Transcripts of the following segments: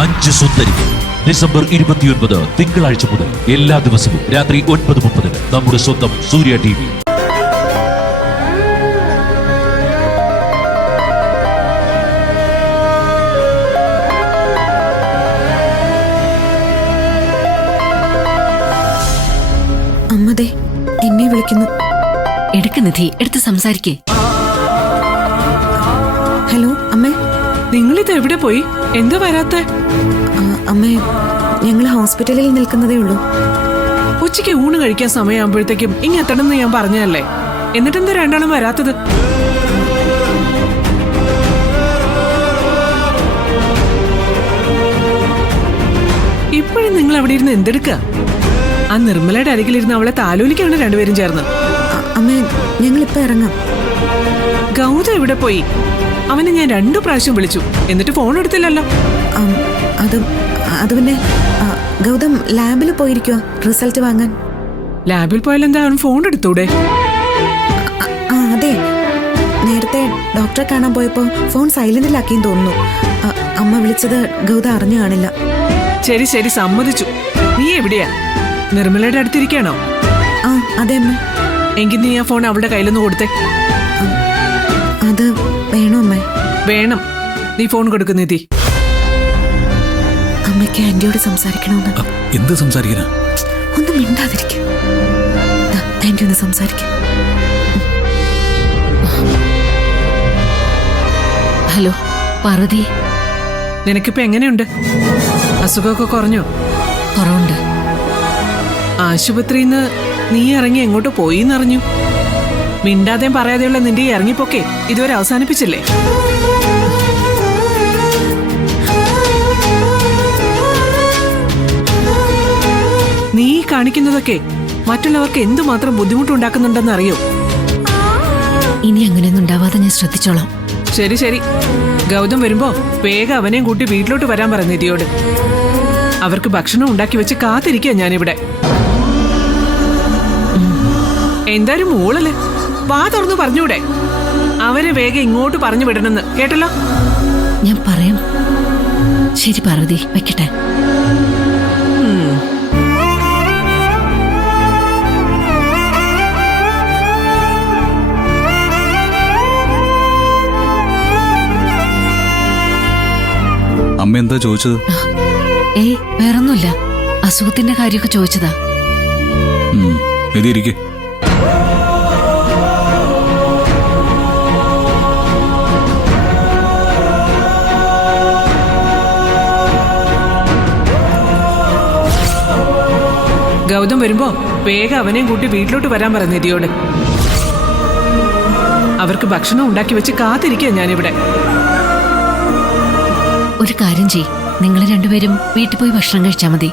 5 സുന്ദരികൾ. December 29 തിങ്കളാഴ്ച മുതൽ എല്ലാ ദിവസവും രാത്രി 9:30 നമ്മുടെ സ്വന്തം സൂര്യ TV. അമ്മദേ എന്നെ വിളിക്കുന്നു. എടുക്ക് നിധി, എടുത്ത് സംസാരിക്കേ. ഹലോ അമ്മേ. നിങ്ങളിത് എവിടെ പോയി? എന്താ വരാത്തെ? അമ്മേ, ഞങ്ങൾ ഹോസ്പിറ്റലിൽ നിൽക്കുന്നതേ ഉള്ളൂ. ഉച്ചയ്ക്ക് ഊണ് കഴിക്കാൻ സമയമാകുമ്പോഴത്തേക്കും ഇങ്ങെത്തണമെന്ന് ഞാൻ പറഞ്ഞതല്ലേ? എന്നിട്ടെന്താ രണ്ടാളും വരാത്തത്? ഇപ്പോഴും നിങ്ങൾ അവിടെ ഇരുന്ന് എന്തെടുക്ക? ആ നിർമ്മലയുടെ അരികിലിരുന്ന് അവളെ താലോലിക്കാണ് രണ്ടുപേരും ചേർന്ന്. അമ്മേ, ഞങ്ങൾ ഇപ്പൊ ഇറങ്ങാം. ഗൗതം എവിടെ പോയി? അവനെ ഞാൻ 2 പ്രാവശ്യം വിളിച്ചു, എന്നിട്ട് ഫോൺ എടുത്തില്ലല്ലോ. അത് പിന്നെ ഗൗതം ലാബിൽ പോയിരിക്കുക റിസൾട്ട് വാങ്ങാൻ. ലാബിൽ പോയാലെന്താ അവൻ ഫോൺ എടുത്തൂടെ? അതെ, നേരത്തെ ഡോക്ടറെ കാണാൻ പോയപ്പോ ഫോൺ സൈലന്റിലാക്കിയെന്ന് തോന്നുന്നു. അമ്മ വിളിച്ചത് ഗൗതം അറിഞ്ഞു കാണില്ല. ശരി ശരി, സമ്മതിച്ചു. നീ എവിടെയാ? നിർമ്മലയുടെ അടുത്തിരിക്കാണോ? അതെ അമ്മ. എങ്കിൽ നീ ആ ഫോൺ അവളുടെ കയ്യിലൊന്ന് കൊടുത്തേ. അത് വേണോ അമ്മേ? വേണം. നീ ഫോൺ കൊടുക്കു നിധി. അമ്മയ്ക്ക് ആന്റിയോട് സംസാരിക്കണമെന്ന്. എന്ത് സംസാരിക്കാനാ? ഒന്നും മിണ്ടാതിരിക്കും. ആന്റി ഒന്ന് സംസാരിക്കും. ഹലോ പാർവതി, നിനക്കിപ്പോ എങ്ങനെയുണ്ട്? അസുഖമൊക്കെ കുറഞ്ഞോ? കുറവുണ്ട്. ആശുപത്രിന്ന് നീ ഇറങ്ങി എങ്ങോട്ട് പോയിന്നറിഞ്ഞു. മിണ്ടാതെയും പറയാതെയുള്ള നിന്റെ ഈ ഇറങ്ങിപ്പോക്കെ ഇതുവരെ അവസാനിപ്പിച്ചില്ലേ? നീ കാണിക്കുന്നതൊക്കെ മറ്റുള്ളവർക്ക് എന്തുമാത്രം ബുദ്ധിമുട്ടുണ്ടാക്കുന്നുണ്ടെന്ന് അറിയോ? ഇനി അങ്ങനെയൊന്നും ഉണ്ടാവാതെ ഞാൻ ശ്രദ്ധിച്ചോളാം. ശരി ശരി, ഗൗതം വരുമ്പോ വേഗം അവനെയും കൂട്ടി വീട്ടിലോട്ട് വരാൻ പറ നിധിയോട്. അവർക്ക് ഭക്ഷണം ഉണ്ടാക്കി വെച്ച് കാത്തിരിക്കുക ഞാനിവിടെ. എന്തായാലും മോളല്ലേ, വാ തുറന്നു പറഞ്ഞൂടെ? അവരെ വേഗം ഇങ്ങോട്ട് പറഞ്ഞു വിടണമെന്ന് കേട്ടല്ലോ. ഞാൻ പറയാം. ശരി പാർവതി, വെക്കട്ടെ. അമ്മ എന്താ ചോദിച്ചത്? വേറൊന്നുമില്ല, അസുഖത്തിന്റെ കാര്യമൊക്കെ ചോദിച്ചതാ. എഴുതിയിരിക്കെ. ഗൗതം വരുമ്പോ വേഗം അവനെയും കൂട്ടി വീട്ടിലോട്ട് വരാൻ പറ നിധിയോട്. അവർക്ക് ഭക്ഷണം ഉണ്ടാക്കി വെച്ച് കാത്തിരിക്കുക ഞാനിവിടെ. ഒരു കാര്യം ചെയ്, നിങ്ങൾ രണ്ടുപേരും വീട്ടിൽ പോയി ഭക്ഷണം കഴിച്ചാൽ മതി.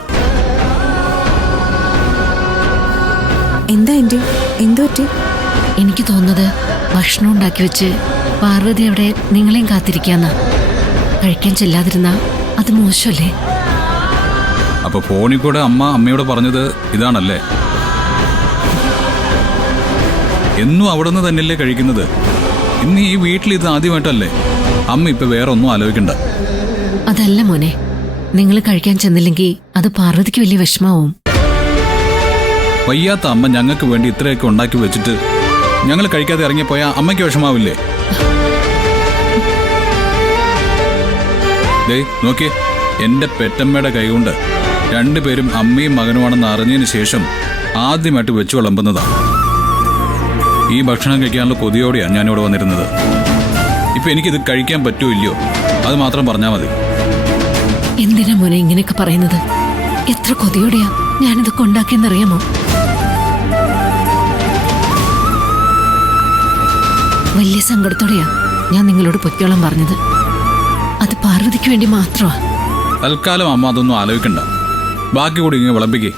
എന്താ ആന്റി, എന്തു പറ്റി? എനിക്ക് തോന്നുന്നത് ഭക്ഷണം ഉണ്ടാക്കി വെച്ച് പാർവതി അവിടെ നിങ്ങളെയും കാത്തിരിക്കാന്നാ. കഴിക്കാൻ ചെല്ലാതിരുന്നാ അത് മോശമല്ലേ? അപ്പൊ ഫോണിൽ കൂടെ അമ്മയോട് പറഞ്ഞത് ഇതാണല്ലേ? എന്നും അവിടെ നിന്ന് തന്നെയല്ലേ കഴിക്കുന്നത്? ഇന്ന് ഈ വീട്ടിൽ ഇത് ആദ്യമായിട്ടല്ലേ? അമ്മ ഇപ്പൊ വേറെ ഒന്നും ആലോചിക്കണ്ട. അതല്ല മോനെ, നിങ്ങൾ കഴിക്കാൻ ചെന്നില്ലെങ്കിൽ അത് പാർവതിക്ക് വലിയ വിഷമാവും. വയ്യാത്ത അമ്മ ഞങ്ങൾക്ക് വേണ്ടി ഇത്രയൊക്കെ ഉണ്ടാക്കി വെച്ചിട്ട് ഞങ്ങൾ കഴിക്കാതെ ഇറങ്ങിപ്പോയാൽ അമ്മയ്ക്ക് വിഷമാവില്ലേ? ദേ നോക്കിയേ, എന്റെ പെറ്റമ്മയുടെ കൈകൊണ്ട് 2 പേരും അമ്മയും മകനുമാണെന്ന് അറിഞ്ഞതിന് ശേഷം ആദ്യമായിട്ട് വെച്ചു വിളമ്പുന്നതാണ്. ഈ ഭക്ഷണം കഴിക്കാനുള്ള കൊതിയോടെയാണ് ഞാനിവിടെ വന്നിരുന്നത്. ഇപ്പൊ എനിക്കിത് കഴിക്കാൻ പറ്റുമോ ഇല്ലയോ അത് മാത്രം പറഞ്ഞാൽ മതി. എന്തിനാ മോനെ ഇങ്ങനെയൊക്കെ പറയുന്നത്? എത്ര കൊതിയോടെയാ ഞാനിതൊക്കെ ഉണ്ടാക്കിയെന്നറിയാമോ? വലിയ സങ്കടത്തോടെയാ ഞാൻ നിങ്ങളോട് പൊയ്ക്കോളാൻ പറഞ്ഞത്. അത് പാർവതിക്ക് വേണ്ടി മാത്രമാ. തൽക്കാലം അമ്മ അതൊന്നും ആലോചിക്കണ്ട. ബാക്കി കൂടി ഇങ്ങനെ വിളമ്പിക്കേ.